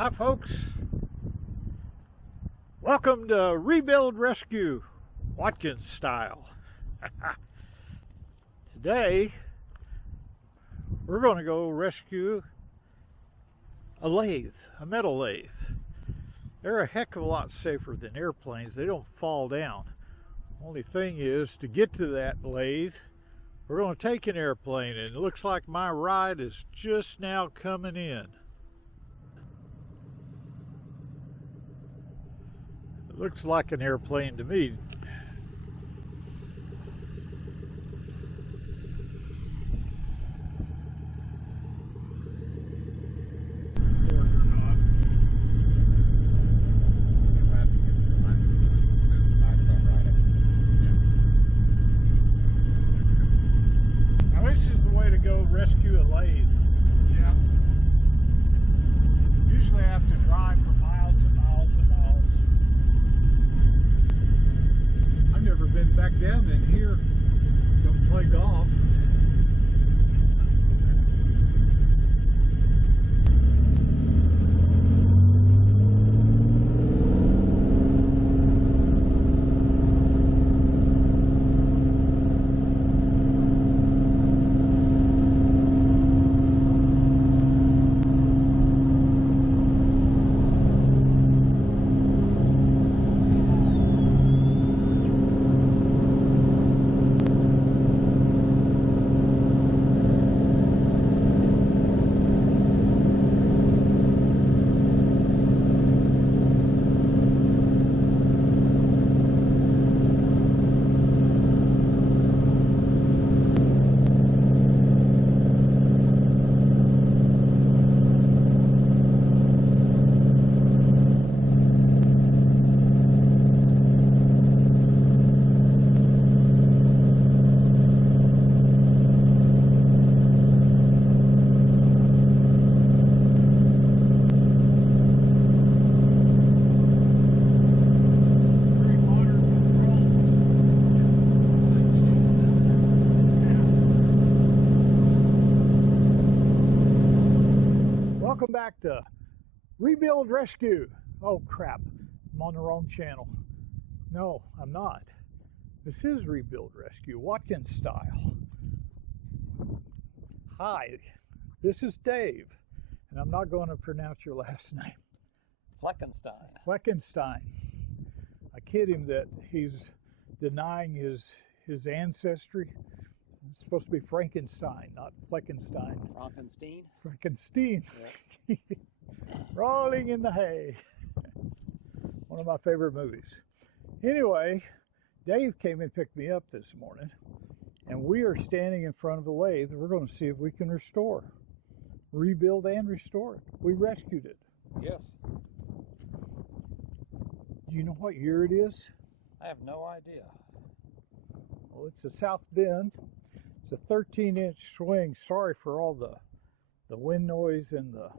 Hi folks, welcome to Rebuild Rescue, Watkins style. Today we're going to go rescue a lathe, a metal lathe. They're a heck of a lot safer than airplanes. They don't fall down. Only thing is, to get to that lathe, we're going to take an airplane, and it looks like my ride is just now coming in. It looks like an airplane to me. Now this is the way to go rescue a lathe. Yeah. Usually I have to drive for miles and miles and miles. I've never been back down in here. Don't play golf. Welcome back to Rebuild Rescue. Oh crap, I'm on the wrong channel. No, I'm not. This is Rebuild Rescue, Watkins style. Hi, this is Dave, and I'm not going to pronounce your last name. Fleckenstein. Fleckenstein. I kid him that he's denying his ancestry. It's supposed to be Frankenstein, not Fleckenstein. Frankenstein. Frankenstein. Yep. Rolling in the hay. One of my favorite movies. Anyway, Dave came and picked me up this morning, and we are standing in front of the lathe. We're going to see if we can rebuild and restore it. We rescued it. Yes. Do you know what year it is? I have no idea. Well, it's a South Bend. It's a 13-inch swing. Sorry for all the wind noise and the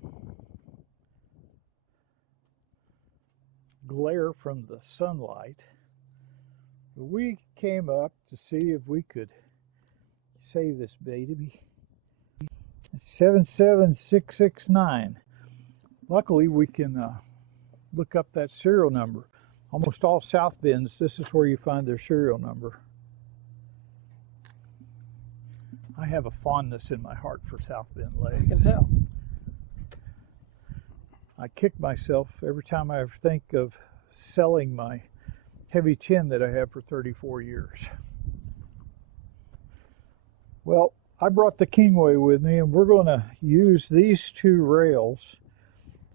glare from the sunlight. We came up to see if we could save this baby. 77669. Luckily, we can look up that serial number. Almost all South Bends, this is where you find their serial number. I have a fondness in my heart for South Bend lathes. I can tell. I kick myself every time I think of selling my heavy tin that I have for 34 years. Well, I brought the Kingway with me, and we're going to use these two rails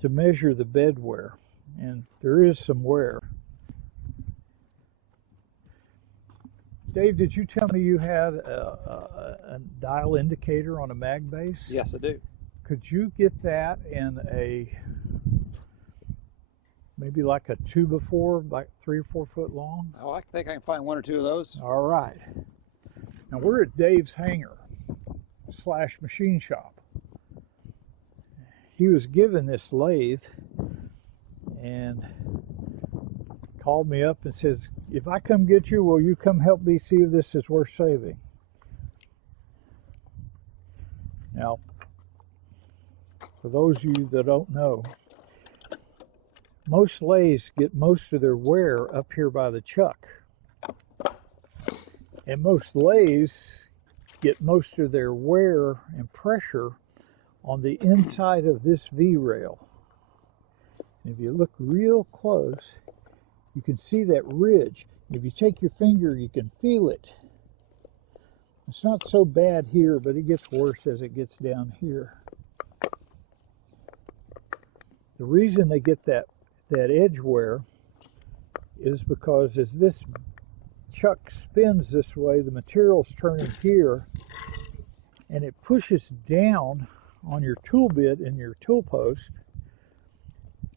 to measure the bed wear, and there is some wear. Dave, did you tell me you had a dial indicator on a mag base? Yes, I do. Could you get that in maybe like a 2x4, like 3 or 4 foot long? Oh, I think I can find one or two of those. All right. Now we're at Dave's hangar / machine shop. He was given this lathe and called me up and says, if I come get you, will you come help me see if this is worth saving? Now, for those of you that don't know, most lathes get most of their wear up here by the chuck. And most lathes get most of their wear and pressure on the inside of this V-rail. If you look real close, you can see that ridge. If you take your finger, you can feel it. It's not so bad here, but it gets worse as it gets down here. The reason they get that edge wear is because as this chuck spins this way, the material's turning here, and it pushes down on your tool bit and your tool post,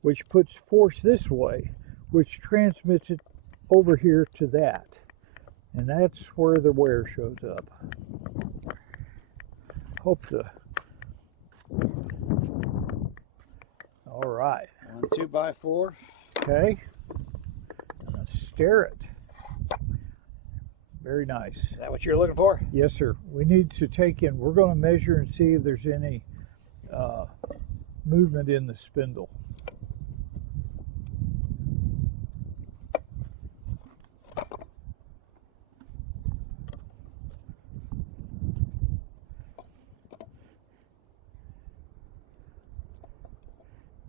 which puts force this way, which transmits it over here to that. And that's where the wear shows up. Hope the... All right. 1 2x4. Okay. Let's stare it. Very nice. Is that what you're looking for? Yes, sir. We need to take in, we're going to measure and see if there's any movement in the spindle.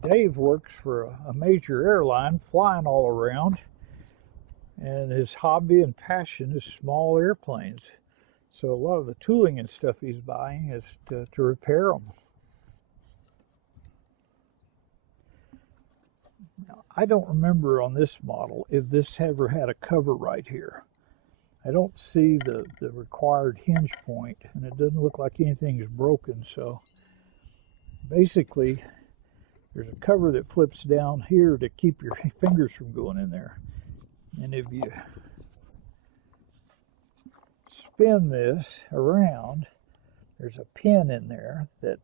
Dave works for a major airline, flying all around, and his hobby and passion is small airplanes. So a lot of the tooling and stuff he's buying is to repair them. Now, I don't remember on this model if this ever had a cover right here. I don't see the required hinge point, and it doesn't look like anything's broken. So basically, there's a cover that flips down here to keep your fingers from going in there. And if you spin this around, there's a pin in there that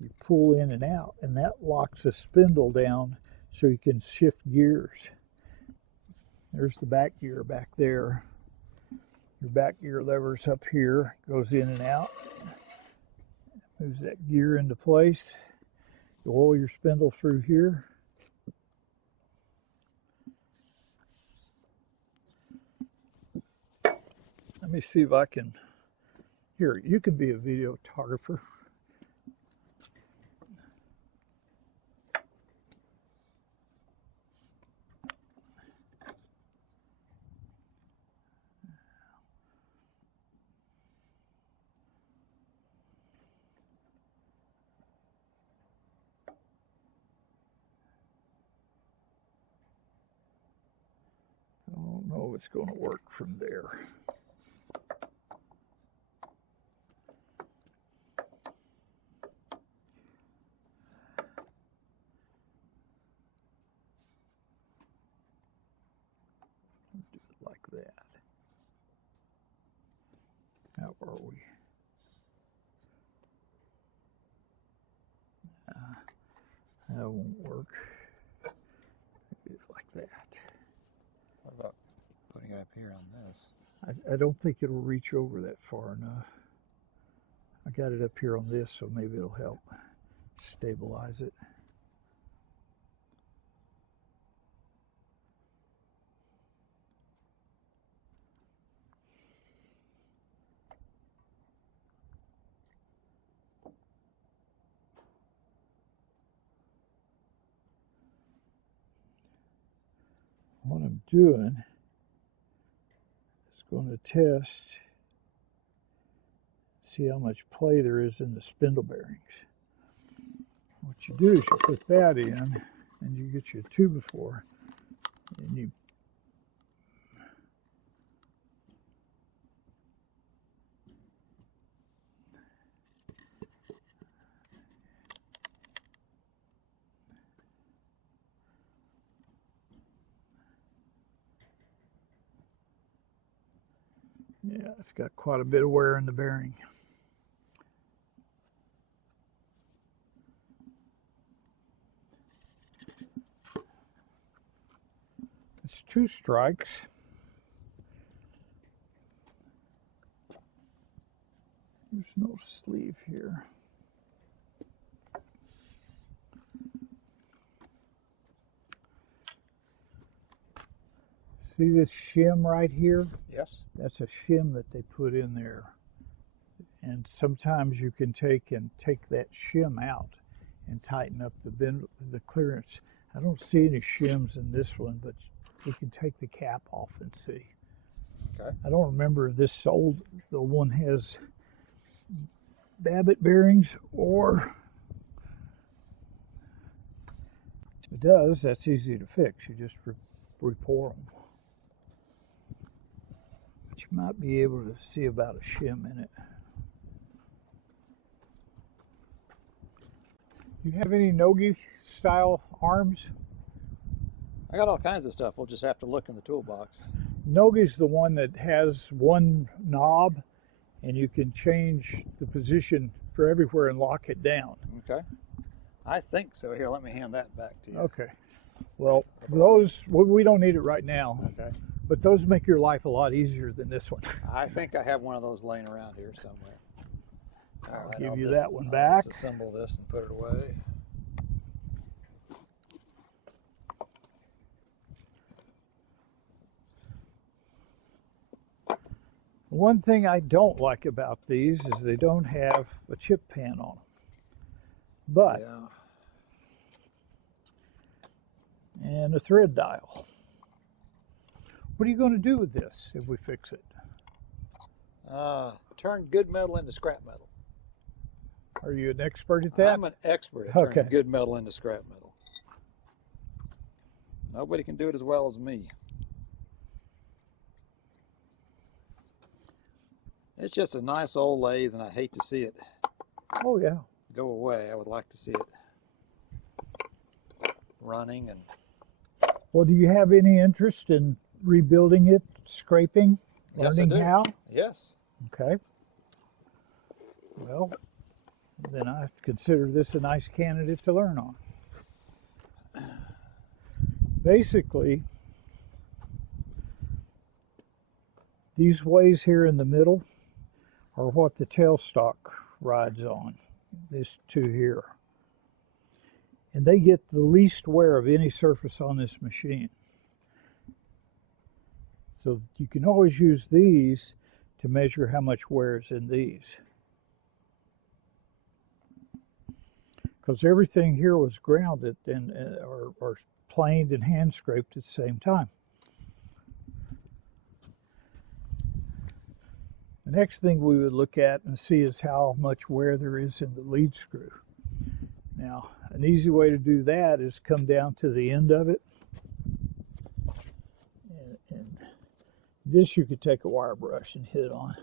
you pull in and out, and that locks the spindle down so you can shift gears. There's the back gear back there. Your back gear lever's up here, goes in and out, moves that gear into place. You oil your spindle through here. Let me see if I can, here, you can be a videographer. I don't know if it's going to work from there. Do it like that. How are we? That won't work. Maybe it's like that. What about putting it up here on this? I don't think it'll reach over that far enough. I got it up here on this, so maybe it'll help stabilize it. What I'm doing is going to test, see how much play there is in the spindle bearings. What you do is you put that in, and you get your 2x4, and you yeah, it's got quite a bit of wear in the bearing. It's 2 strikes. There's no sleeve here. See this shim right here? Yes. That's a shim that they put in there. And sometimes you can take that shim out and tighten up the clearance. I don't see any shims in this one, but you can take the cap off and see. Okay. I don't remember if the one has Babbitt bearings, or if it does, that's easy to fix. You just re-pour them. But you might be able to see about a shim in it. Do you have any Nogi style arms? I got all kinds of stuff. We'll just have to look in the toolbox. Nogi's the one that has one knob, and you can change the position for everywhere and lock it down. Okay. I think so. Here, let me hand that back to you. Okay. Well, those, we don't need it right now. Okay. But those make your life a lot easier than this one. I think I have one of those laying around here somewhere. All right, I'll give you that one back. Disassemble this and put it away. One thing I don't like about these is they don't have a chip pan on them. But, yeah. And a thread dial. What are you going to do with this if we fix it? Turn good metal into scrap metal. Are you an expert at that? I'm an expert at turning good metal into scrap metal. Nobody can do it as well as me. It's just a nice old lathe, and I hate to see it go away. I would like to see it running. And well, do you have any interest in rebuilding it, scraping, learning how? Yes. Okay. Well, then I consider this a nice candidate to learn on. Basically, these ways here in the middle are what the tailstock rides on, these two here. And they get the least wear of any surface on this machine. So you can always use these to measure how much wear is in these. Because everything here was grounded and or planed and hand scraped at the same time. The next thing we would look at and see is how much wear there is in the lead screw. Now, an easy way to do that is come down to the end of it. And this you could take a wire brush and hit on.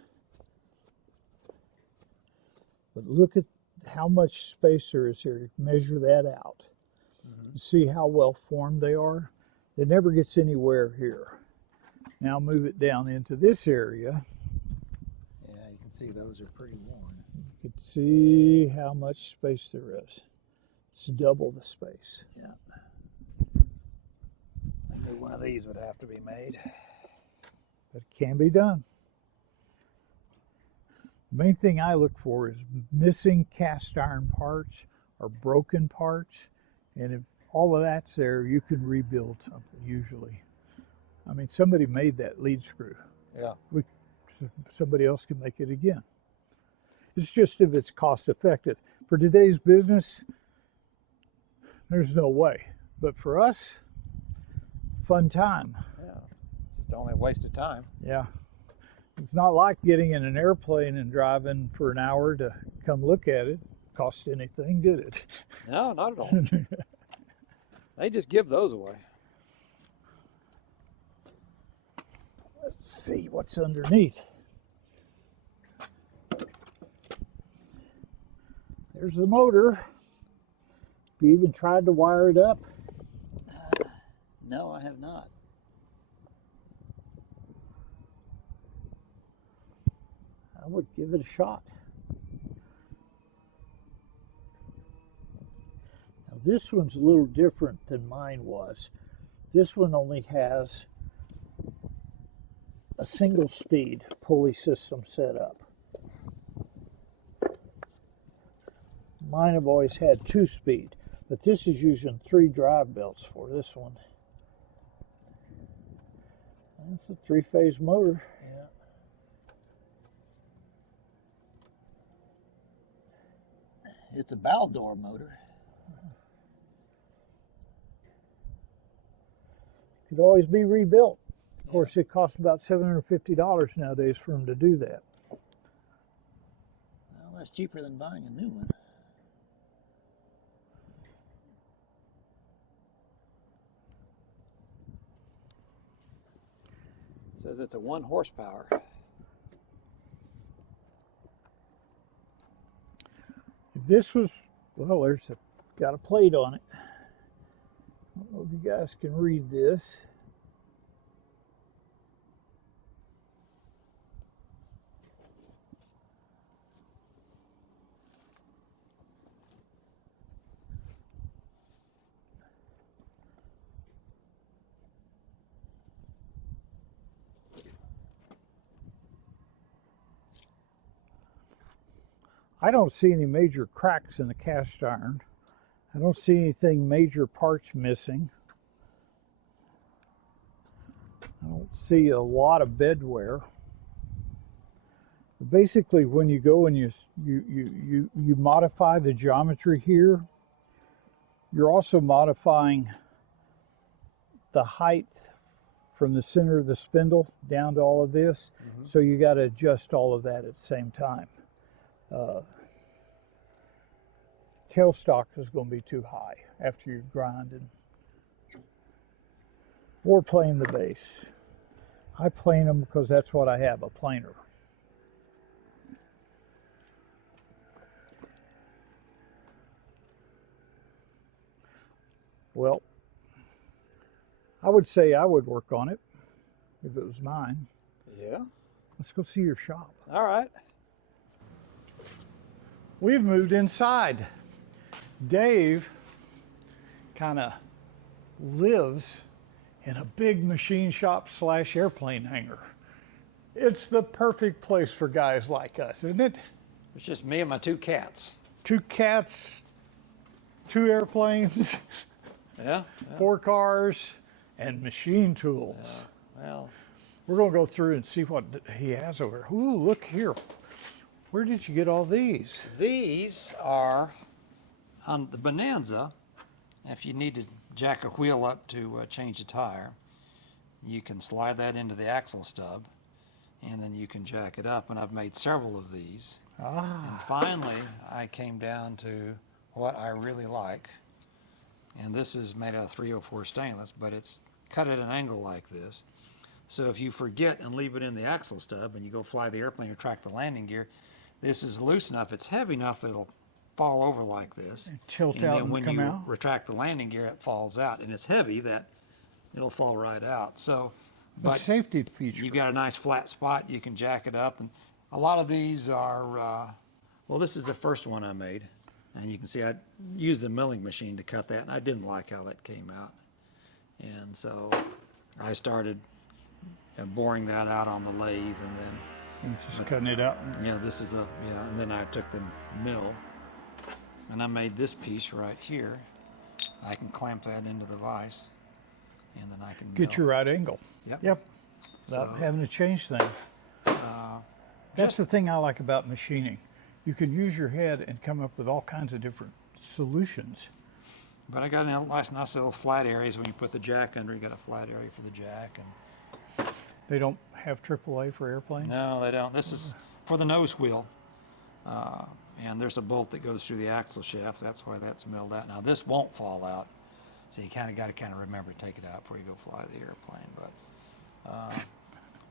But look at how much space there is here. Measure that out. You see how well formed they are? It never gets any wear here. Now move it down into this area. Yeah, you can see those are pretty worn. You can see how much space there is. It's double the space. Yeah. I knew one of these would have to be made. But it can be done. The main thing I look for is missing cast iron parts or broken parts. And if all of that's there, you can rebuild something usually. I mean, somebody made that lead screw. Yeah. Somebody else can make it again. It's just if it's cost effective. For today's business, there's no way. But for us, fun time. Yeah. It's only a waste of time. Yeah. It's not like getting in an airplane and driving for an hour to come look at it. Cost anything, did it? No, not at all. They just give those away. Let's see what's underneath. There's the motor. Have you even tried to wire it up? No, I have not. I would give it a shot. Now this one's a little different than mine was. This one only has a single speed pulley system set up. Mine have always had 2-speed, but this is using 3 drive belts for this one. That's a three-phase motor. Yeah. It's a Baldor motor. Could always be rebuilt. Of course, it costs about $750 nowadays for them to do that. Well, that's cheaper than buying a new one. It says it's a 1 horsepower. If this was, well, got a plate on it. I don't know if you guys can read this. I don't see any major cracks in the cast iron. I don't see anything major parts missing. I don't see a lot of bed wear. Basically, when you go and you modify the geometry here, you're also modifying the height from the center of the spindle down to all of this. Mm-hmm. So you got to adjust all of that at the same time. Tailstock is going to be too high after you're grinding. Or plane the base. I plane them because that's what I have, a planer. Well, I would say I would work on it if it was mine. Yeah. Let's go see your shop. All right. We've moved inside. Dave kind of lives in a big machine shop / airplane hangar. It's the perfect place for guys like us, isn't it? It's just me and my 2 cats. 2 cats, 2 airplanes, Yeah. 4 cars, and machine tools. Well, we're going to go through and see what he has over here. Ooh, look here. Where did you get all these? These are on the Bonanza. If you need to jack a wheel up to change a tire, you can slide that into the axle stub, and then you can jack it up. And I've made several of these. And finally, I came down to what I really like. And this is made out of 304 stainless, but it's cut at an angle like this. So if you forget and leave it in the axle stub and you go fly the airplane or track the landing gear, this is loose enough, it's heavy enough that it'll fall over like this. And tilt and out then and when come you out? retract the landing gear, it falls out. And it's heavy that it'll fall right out. So, a safety feature. You've got a nice flat spot, you can jack it up. And a lot of these are, well, this is the first one I made. And you can see I used a milling machine to cut that, and I didn't like how that came out. And so I started boring that out on the lathe, and then just cutting it out. Yeah, this is and then I took the mill, and I made this piece right here. I can clamp that into the vise, and then I can get your right angle. Yep. Without having to change things. That's the thing I like about machining. You can use your head and come up with all kinds of different solutions. But I got nice little flat areas when you put the jack under. You got a flat area for the jack, and they don't have AAA for airplanes? No, they don't. This is for the nose wheel, and there's a bolt that goes through the axle shaft. That's why that's milled out. Now this won't fall out, so you kind of got to remember to take it out before you go fly the airplane. But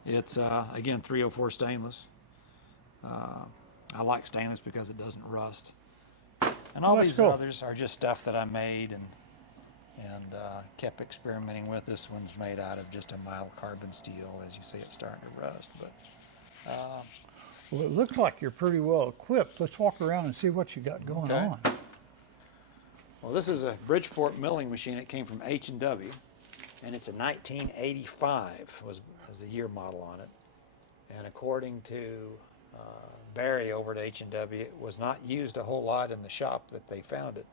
it's again 304 stainless. I like stainless because it doesn't rust. And all these others are just stuff that I made and kept experimenting with. This one's made out of just a mild carbon steel. As you see, it's starting to rust. But well, it looks like you're pretty well equipped. Let's walk around and see what you got going on. Well, this is a Bridgeport milling machine. It came from H&W, and it's a 1985 was the year model on it. And according to Barry over at H&W, it was not used a whole lot in the shop that they found it.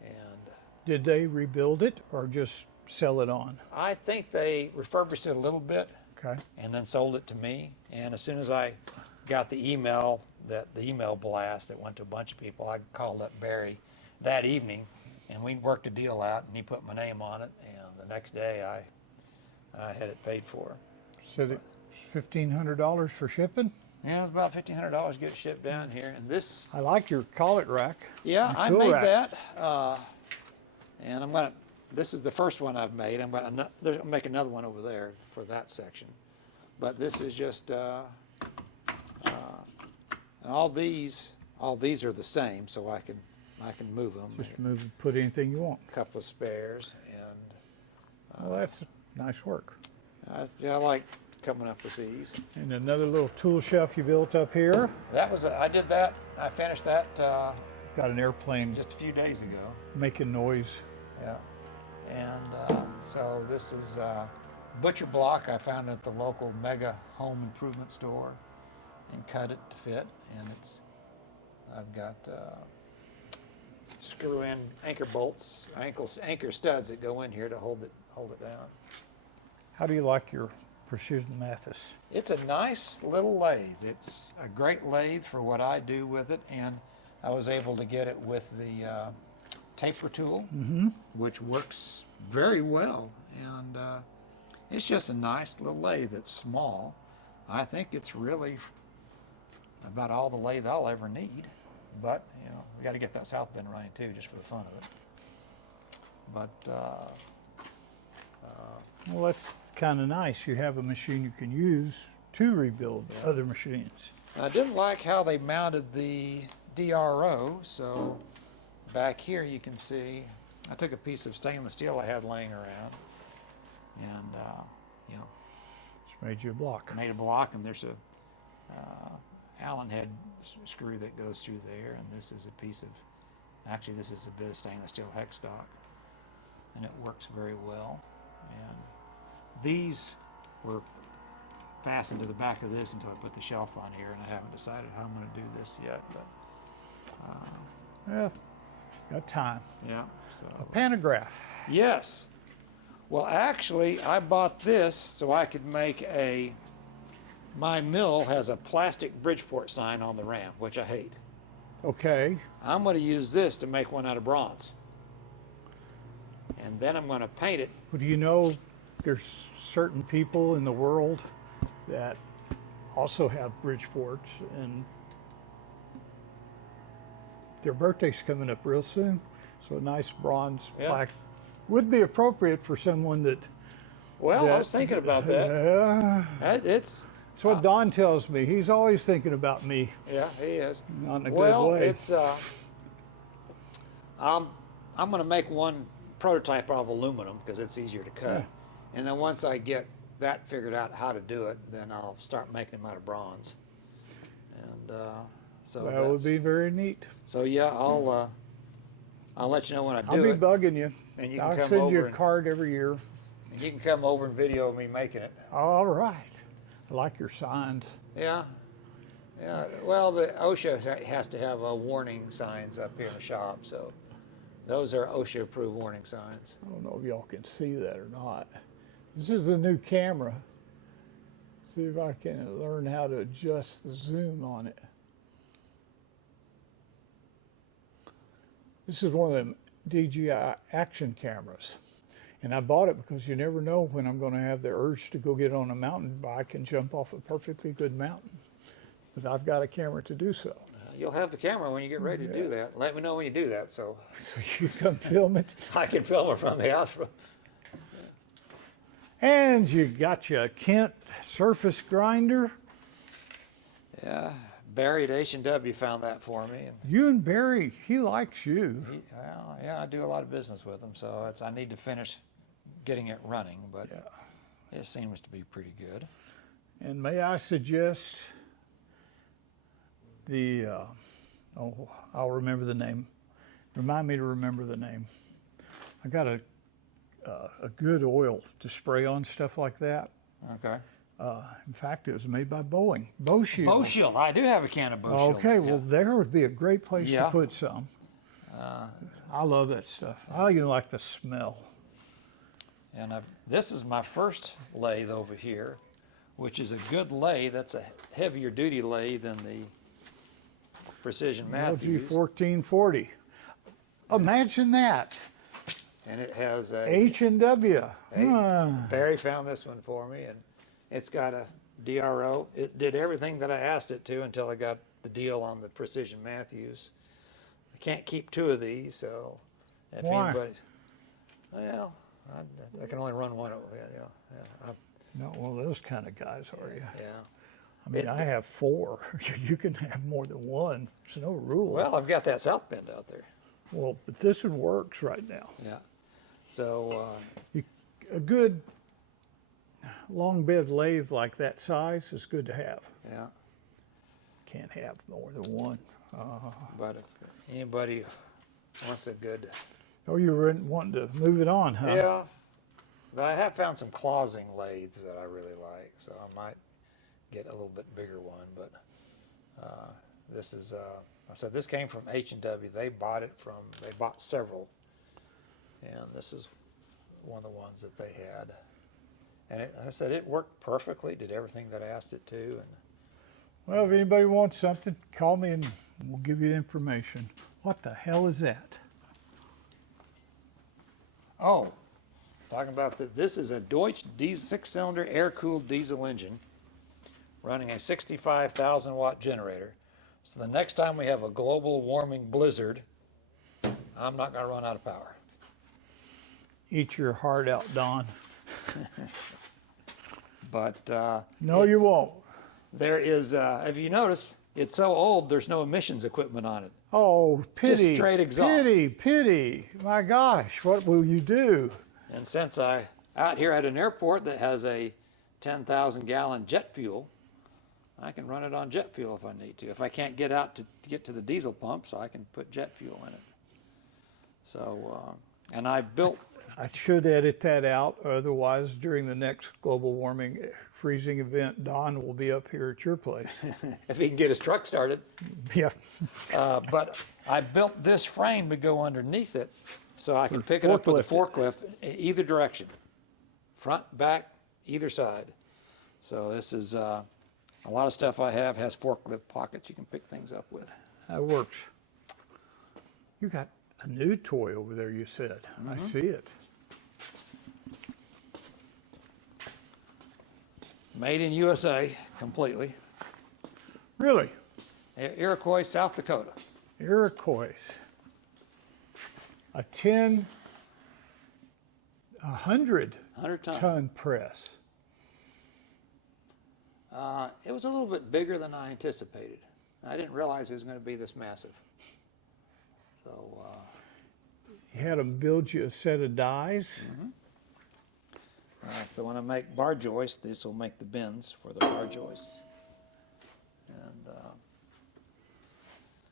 And did they rebuild it or just sell it on? I think they refurbished it a little bit Okay. and then sold it to me. And as soon as I got the email, the email blast that went to a bunch of people, I called up Barry that evening, and we worked a deal out, and he put my name on it. And the next day, I had it paid for. Said it's $1,500 for shipping. Yeah, it's about $1,500 to get it shipped down here. And this, I like your collet rack. yeah, I tool made rack. that. And I'm gonna. This is the first one I've made. I'm gonna make another one over there for that section. But this is just. And all these are the same, so I can move them. Just move, put anything you want. A couple of spares, and Well, that's nice work. I like coming up with these. And another little tool shelf you built up here. That was I did that. I finished that Got an airplane just a few days ago. making noise. Yeah, and so this is butcher block I found at the local Mega Home Improvement store, and cut it to fit. And I've got screw-in anchor bolts, anchor studs that go in here to hold it down. How do you like your precision Mathis? It's a nice little lathe. It's a great lathe for what I do with it, and I was able to get it with the taper tool, which works very well. And it's just a nice little lathe. It's small. I think it's really about all the lathe I'll ever need. But, you know, we got to get that south bend running too, just for the fun of it. But Well, that's kind of nice. You have a machine you can use to rebuild other machines. I didn't like how they mounted the DRO, so back here you can see I took a piece of stainless steel I had laying around, and you know, Just made you a block. made a block, and there's a Allen head screw that goes through there, and this is a piece of, actually this is a bit of stainless steel hex stock, and it works very well. And these were fastened to the back of this until I put the shelf on here, and I haven't decided how I'm going to do this yet, but Yeah, got time. yeah. A So Panograph. yes. Well, actually, I bought this so I could make my mill has a plastic Bridgeport sign on the ram, which I hate. Okay. I'm going to use this to make one out of bronze. And then I'm going to paint it. Well, do you know there's certain people in the world that also have Bridgeports, and their birthday's coming up real soon, so a nice bronze Yeah. plaque would be appropriate for someone that. Well, I was thinking about that. It's That's what Don tells me. He's always thinking about me. yeah, he is. Not in a Well, good way. it's I'm going to make one prototype out of aluminum because it's easier to cut. Yeah. And then once I get that figured out how to do it, then I'll start making them out of bronze. And so That would that's- be very neat. So yeah, I'll let you know when I do I'll be it, bugging you. and you I'll can come send over. you a And, card every year. and you can come over and video me making it. All right. I like your signs. Yeah, yeah. Well, the OSHA has to have warning signs up here in the shop, so those are OSHA-approved warning signs. I don't know if y'all can see that or not. This is the new camera. See if I can learn how to adjust the zoom on it. This is one of them DJI action cameras. And I bought it because you never know when I'm going to have the urge to go get on a mountain bike and jump off a perfectly good mountain. But I've got a camera to do so. You'll have the camera when you get ready to do that. Let me know when you do that, so So you come film it. I can film it from the house. And you got your Kent surface grinder. Yeah, Barry at H&W found that for me. And You and Barry, he likes you. well, yeah, I do a lot of business with him, so I need to finish getting it running, but it seems to be pretty good. And may I suggest I'll remember the name. Remind me to remember the name. I got a good oil to spray on stuff like that. Okay. In fact, it was made by Boeing. Bow Shield. Bow Shield. I do have a can of Bow Shield. Okay, well, there would be a great place Yeah. to put some. I love that stuff. I even like the smell. And this is my first lathe over here, which is a good lathe. That's a heavier duty lathe than the Precision Matthews. LG 1440. Imagine that. And it has a H&W. Barry found this one for me, and it's got a DRO. It did everything that I asked it to until I got the deal on the Precision Matthews. I can't keep two of these, so if Why? anybody, well, I can only run one. Not one of those kind of guys, are you? Yeah. I mean, I have 4. You can have more than one. There's no rule. Well, I've got that South Bend out there. Well, but this one works right now. Yeah. So A good long bed lathe like that size is good to have. yeah. Can't have more than one. But if anybody wants a good, Oh, you were wanting to move it on, huh? yeah. But I have found some clausing lathes that I really like, so I might get a little bit bigger one. But this is, I said this came from H&W. They bought several, and this is one of the ones that they had. And I said it worked perfectly. Did everything that I asked it to. And Well, if anybody wants something, call me and we'll give you the information. What the hell is that? oh, talking about this is a Deutsch 6-cylinder air-cooled diesel engine running a 65,000 watt generator. So the next time we have a global warming blizzard, I'm not going to run out of power. Eat your heart out, Don. But No, you won't. there is, if you notice, it's so old, there's no emissions equipment on it. Oh, pity. straight exhaust. Pity. My gosh, what will you do? And since I out here at an airport that has a 10,000 gallon jet fuel, I can run it on jet fuel if I need to. If I can't get out to get to the diesel pump, so I can put jet fuel in it. So, and I built. I should edit that out. Otherwise, during the next global warming freezing event, Don will be up here at your place. If he can get his truck started. Yeah. But I built this frame to go underneath it so I can pick it up with a forklift either direction, front, back, either side. So this is a lot of stuff I have has forklift pockets you can pick things up with. That works. You got a new toy over there, you said. I see it. Made in USA completely. Really? Iroquois, South Dakota. Iroquois. A 100 100 ton press. It was a little bit bigger than I anticipated. I didn't realize it was going to be this massive. So, You had them build you a set of dies. so when I make bar joists, this will make the bends for the bar joists. And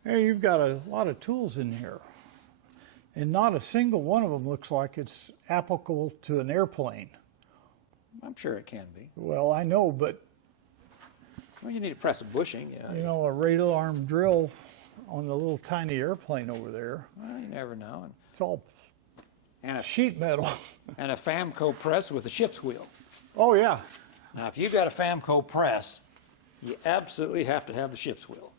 Hey, you've got a lot of tools in here. And not a single one of them looks like it's applicable to an airplane. I'm sure it can be. Well, I know, but Well, you need to press a bushing. Yeah. you know, a radial arm drill on the little tiny airplane over there, Well, you never know. it's all And a sheet metal. and a Famco press with a ship's wheel. Oh, yeah. Now, if you've got a Famco press, you absolutely have to have the ship's wheel.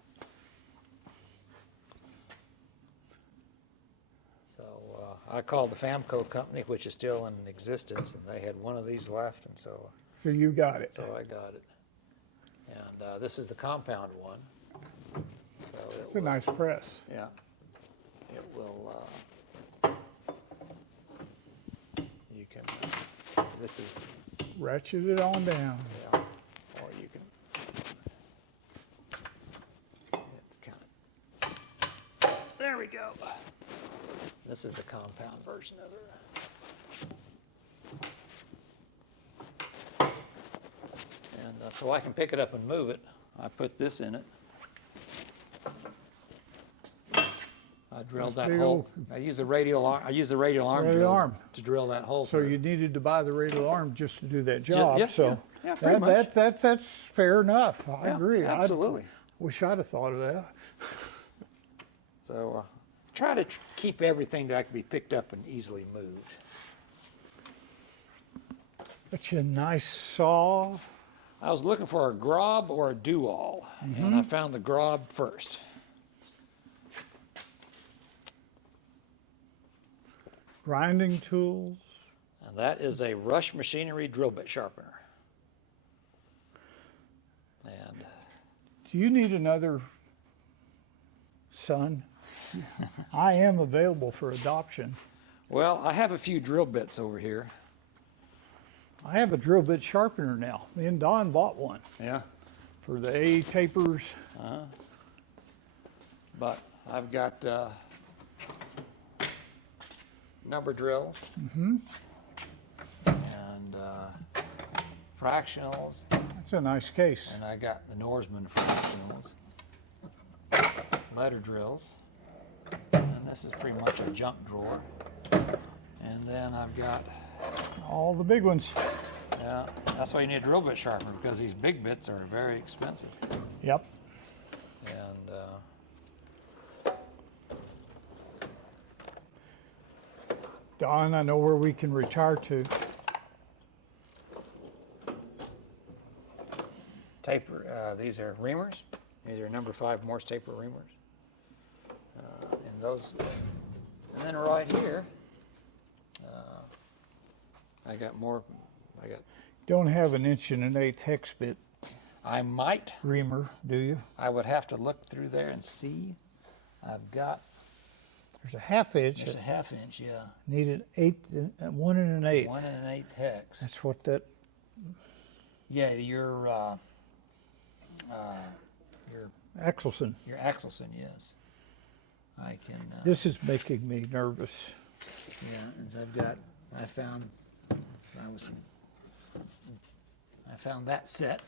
So I called the Famco company, which is still in existence, and they had one of these left, and so So you got it. I got it. And this is the compound one. So It's a nice press. yeah, it will. You can. This is. Ratchet it on down. Yeah, or you can. It's kind of. There we go. This is the compound version of it. And so I can pick it up and move it. I put this in it. I drilled that big hole. I use the radial arm. I use the radial arm Radial drill arm. to drill that hole. So through. you needed to buy the radial arm just to do that job. yeah, so yeah, pretty much. that's fair enough. I Yeah, agree. absolutely. I wish I'd have thought of that. So try to keep everything that can be picked up and easily moved. That's a nice saw. I was looking for a grob or a do-all, and I found the grob first. Grinding tools. And that is a Rush Machinery drill bit sharpener. And Do you need another son? I am available for adoption. well, I have a few drill bits over here. I have a drill bit sharpener now. Me and Don bought one Yeah. for the A tapers. But I've got number drills and fractionals, That's a nice case. and I got the Norseman fractionals, letter drills, and this is pretty much a junk drawer. And then I've got, All the big ones. yeah, that's why you need a drill bit sharpener, because these big bits are very expensive. Yep. And Don, I know where we can retire to. taper, these are reamers. These are number 5 Morse taper reamers. And those, and then right here, I got more. Don't have an 1 1/8 hex bit I might. reamer, do you? I would have to look through there and see. I've got. There's a 1/2 inch. There's a 1/2 inch, yeah. Need an 1 1/8. 1 1/8 hex. That's what that. Yeah, your Axelson. Axelson, yes. I can. This is making me nervous. Yeah, and so I found that set,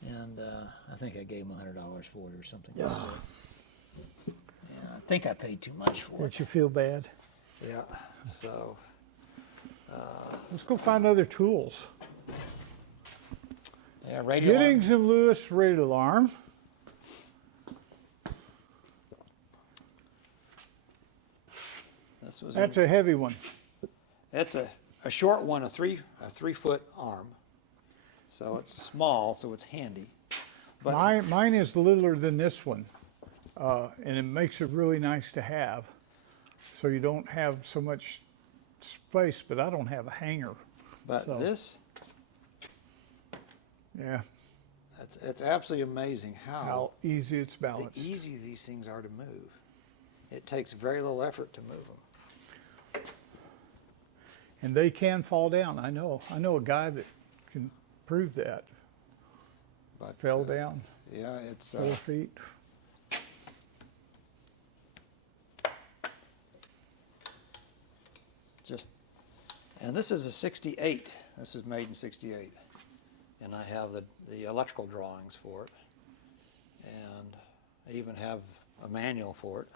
and I think I gave him $100 for it or something like that. Yeah, I think I paid too much for it. Don't you feel bad? Yeah, so. Let's go find other tools. Yeah, radio. Giddings and Lewis rate alarm. That's a heavy one. It's a short one, a 3-foot arm. So it's small, so it's handy. But Mine is littler than this one, and it makes it really nice to have. So you don't have so much space, but I don't have a hanger. But so, this, yeah, it's absolutely amazing how easy it's balanced. easy these things are to move. It takes very little effort to move them. And they can fall down. I know a guy that can prove that. But Fell down yeah, it's 4 feet. and this is a 68. This is made in 68. And I have the electrical drawings for it. And I even have a manual for it.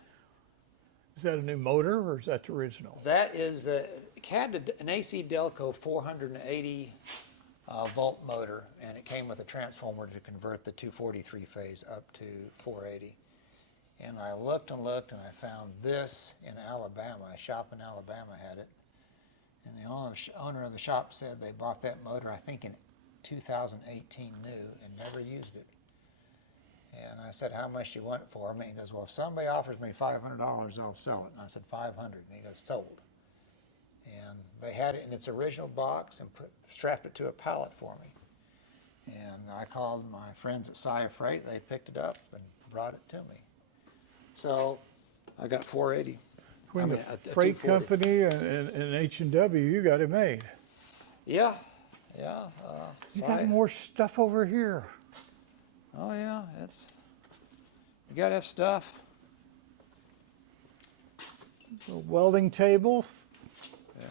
Is that a new motor or is that the original? That is it had an AC Delco 480 volt motor, and it came with a transformer to convert the 243 phase up to 480. And I looked and looked, and I found this in Alabama. A shop in Alabama had it. And the owner of the shop said they bought that motor, I think, in 2018 new, and never used it. And I said, how much do you want it for? And he goes, well, if somebody offers me $500, I'll sell it. And I said, 500. And he goes, sold. And they had it in its original box and strapped it to a pallet for me. And I called my friends at Saw Freight. They picked it up and brought it to me. So I got 480. Between the freight 240. company and H&W, you got it made. Yeah. You got more stuff over here. Oh yeah, you gotta have stuff. A welding table. Yeah.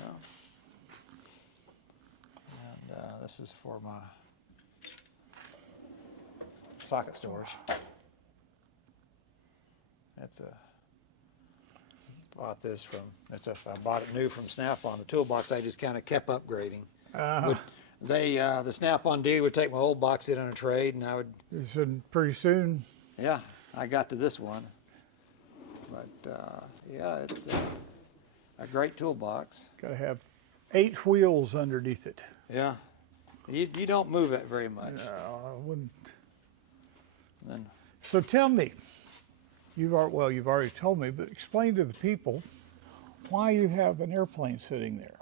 And this is for my socket storage. Bought this from. I bought it new from Snap-on. The toolbox I just kind of kept upgrading. The Snap-on dealer would take my old box in on a trade, and I would. You said pretty soon. Yeah, I got to this one. But yeah, it's a great toolbox. Got to have 8 wheels underneath it. Yeah. You don't move it very much. No, I wouldn't. Then, So tell me, you've already told me, but explain to the people why you have an airplane sitting there.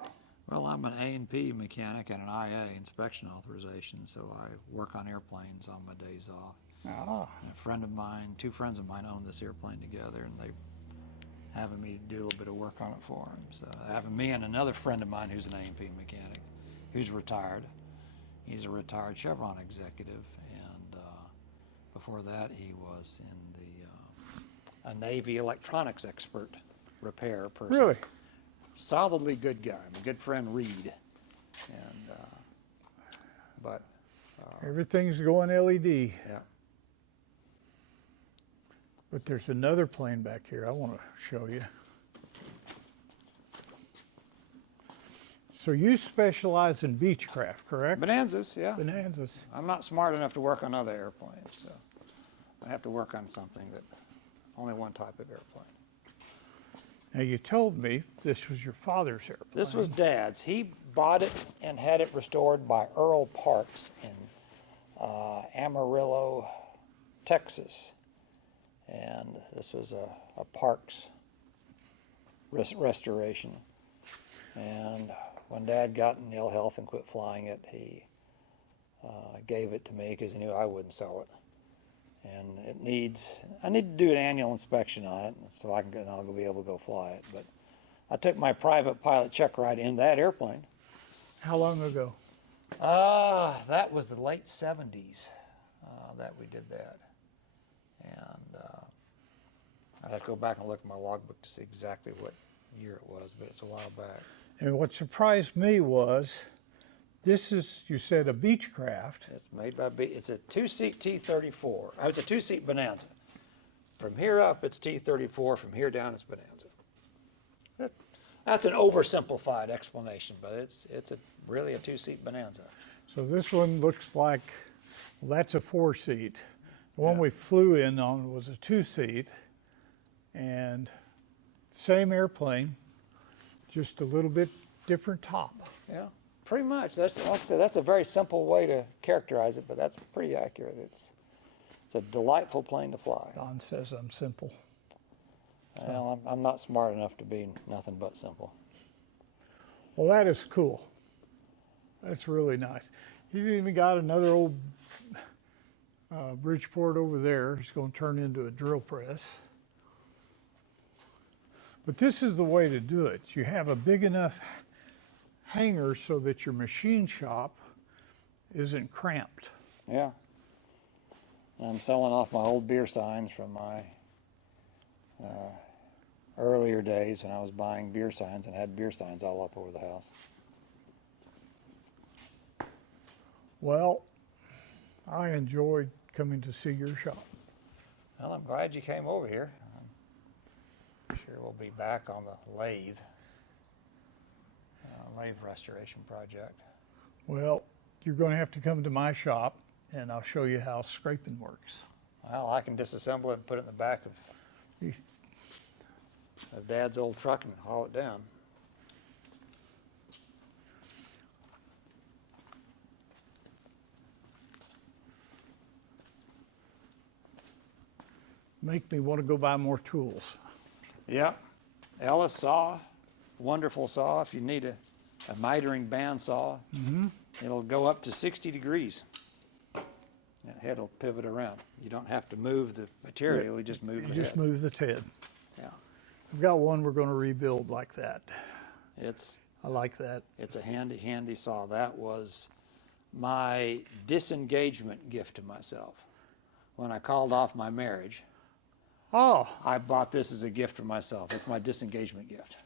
well, I'm an A&P mechanic and an IA inspection authorization, so I work on airplanes on my days off. Ah, And a friend of mine, 2 friends of mine own this airplane together, and they having me do a little bit of work on it for them. So having me and another friend of mine who's an A&P mechanic, who's retired. He's a retired Chevron executive, and before that he was in the a Navy electronics expert repair person. really? Solidly good guy. My good friend Reed, and but Everything's going LED. yeah. But there's another plane back here I want to show you. So you specialize in Beachcraft, correct? Bonanzas, yeah. Bonanzas. I'm not smart enough to work on other airplanes, so I have to work on something that only one type of airplane. Now you told me this was your father's airplane. This was Dad's. He bought it and had it restored by Earl Parks in Amarillo, Texas. And this was a Parks restoration. And when Dad got in ill health and quit flying it, he gave it to me because he knew I wouldn't sell it. And I need to do an annual inspection on it so I'll be able to go fly it. But I took my private pilot check ride in that airplane. How long ago? That was the late 70s that we did that. And I'd have to go back and look at my logbook to see exactly what year it was, but it's a while back. And what surprised me was, this is, you said, a Beachcraft. It's made by it's a 2-seat T-34. It's a 2-seat Bonanza. From here up, it's T-34. From here down, it's Bonanza. That's an oversimplified explanation, but it's really a 2-seat Bonanza. So this one looks like, well, that's a 4-seat. The one we flew in on was a 2-seat, and same airplane, just a little bit different top. Yeah, pretty much. Like I said, that's a very simple way to characterize it, but that's pretty accurate. It's a delightful plane to fly. Don says I'm simple. Well, I'm not smart enough to be nothing but simple. Well, that is cool. That's really nice. He's even got another old Bridgeport over there. He's going to turn into a drill press. But this is the way to do it. You have a big enough hangar so that your machine shop isn't cramped. Yeah. I'm selling off my old beer signs from my earlier days when I was buying beer signs and had beer signs all up over the house. Well, I enjoyed coming to see your shop. Well, I'm glad you came over here. I'm sure we'll be back on the lathe restoration project. Well, you're going to have to come to my shop, and I'll show you how scraping works. Well, I can disassemble it and put it in the back of Dad's old truck and haul it down. Make me want to go buy more tools. Yeah. Ellis Saw, wonderful saw. If you need a mitering band saw, it'll go up to 60 degrees. That head will pivot around. You don't have to move the material, you just move the head. Just move the head. Yeah. I've got one we're going to rebuild like that. I like that. It's a handy, handy saw. That was my disengagement gift to myself. When I called off my marriage, Oh, I bought this as a gift for myself. It's my disengagement gift.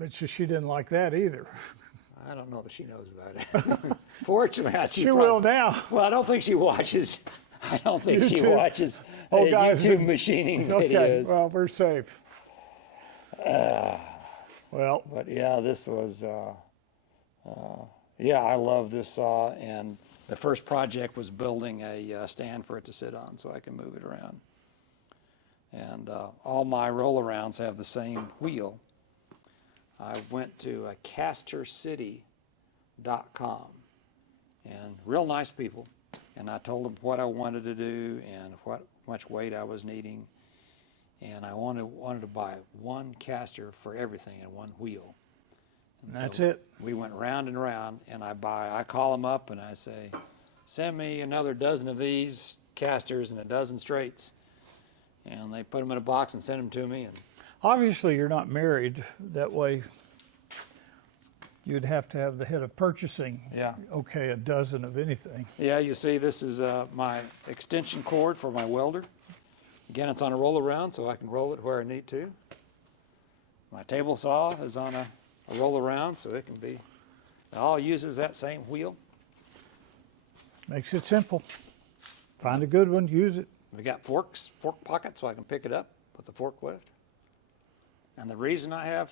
but she didn't like that either. I don't know that she knows about it. Fortunately, She will now. Well, I don't think she watches. I don't think she YouTube. watches Guys, YouTube machining Okay, videos. well, we're safe. Well, But yeah, this was. Yeah, I love this saw, and the first project was building a stand for it to sit on, so I can move it around. And all my roll-arounds have the same wheel, I went to castercity.com, and real nice people, and I told them what I wanted to do and what much weight I was needing, and I wanted to buy one caster for everything and one wheel. And that's so it. we went round and round, and I call them up and I say, send me another dozen of these casters and a dozen straights, and they put them in a box and sent them to me. And Obviously, you're not married. That way, you'd have to have the head of purchasing. Yeah. Okay, a dozen of anything. yeah, you see, this is my extension cord for my welder. Again, it's on a roll around, so I can roll it where I need to. My table saw is on a roll around, so it can be. It all uses that same wheel. Makes it simple. Find a good one, use it. We got fork pockets so I can pick it up with the forklift. And the reason I have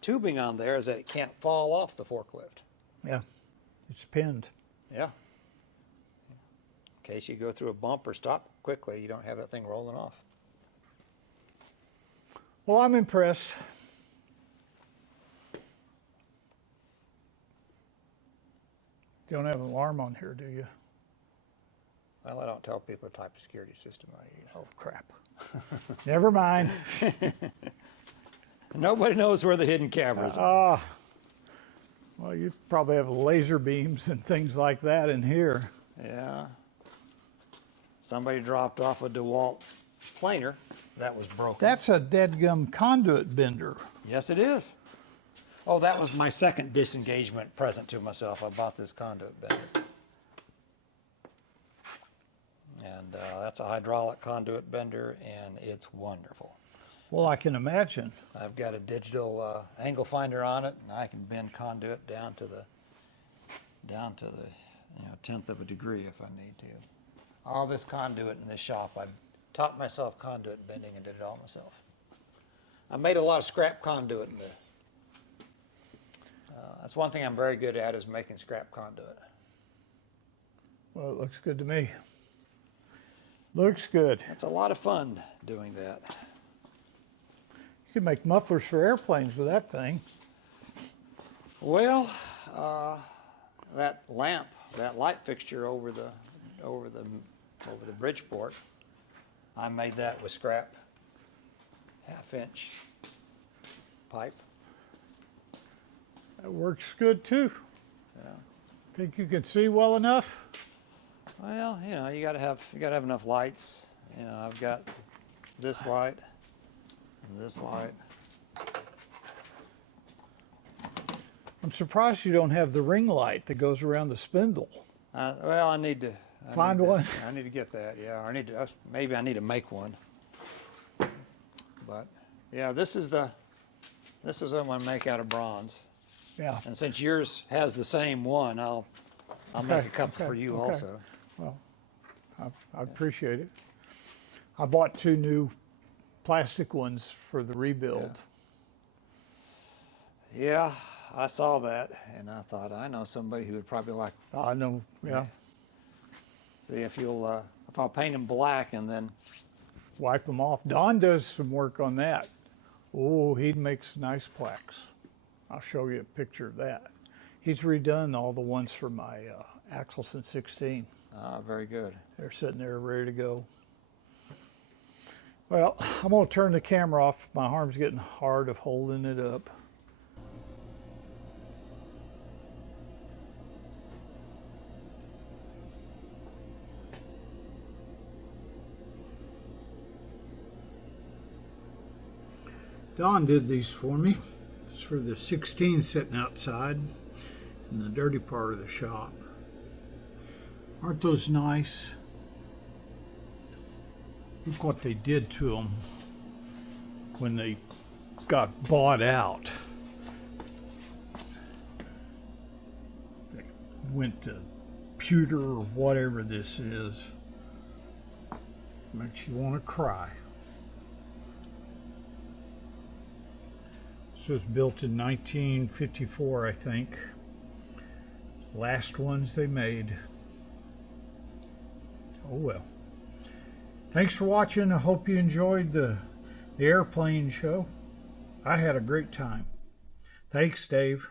tubing on there is that it can't fall off the forklift. Yeah, it's pinned. Yeah. In case you go through a bump or stop quickly, you don't have that thing rolling off. Well, I'm impressed. You don't have an alarm on here, do you? Well, I don't tell people the type of security system I use. Oh, crap. Never mind. Nobody knows where the hidden cameras are. Well, you probably have laser beams and things like that in here. Yeah. Somebody dropped off a DeWalt planer that was broken. That's a deadgum conduit bender. Yes, it is. Oh, that was my second disengagement present to myself. I bought this conduit bender. And that's a hydraulic conduit bender, and it's wonderful. Well, I can imagine. I've got a digital angle finder on it, and I can bend conduit down to the 10th of a degree if I need to. All this conduit in this shop, I taught myself conduit bending and did it all myself. I made a lot of scrap conduit in the. That's one thing I'm very good at, is making scrap conduit. Well, it looks good to me. Looks good. It's a lot of fun doing that. You could make mufflers for airplanes with that thing. Well, that lamp, that light fixture over the Bridgeport, I made that with scrap 1/2-inch pipe. That works good too. Yeah. Think you can see well enough? Well, you gotta have enough lights. I've got this light and this light. I'm surprised you don't have the ring light that goes around the spindle. Well, I need to Find one. I need to get that. Yeah, maybe I need to make one. But yeah, this is the one I make out of bronze. Yeah. And since yours has the same one, I'll make a couple for you also. Well, I appreciate it. I bought 2 new plastic ones for the rebuild. Yeah, I saw that, and I thought, I know somebody who would probably like. I know. Yeah. See if I'll paint them black and then. Wipe them off. Don does some work on that. Oh, he makes nice plaques. I'll show you a picture of that. He's redone all the ones for my Axelson 16. Ah, very good. They're sitting there ready to go. Well, I'm going to turn the camera off. My arm's getting hard of holding it up. Don did these for me. It's for the 16 sitting outside in the dirty part of the shop. Aren't those nice? Look what they did to them when they got bought out. They went to pewter or whatever this is. Makes you want to cry. This was built in 1954, I think. It's the last ones they made. Oh well. Thanks for watching. I hope you enjoyed the airplane show. I had a great time. Thanks, Dave.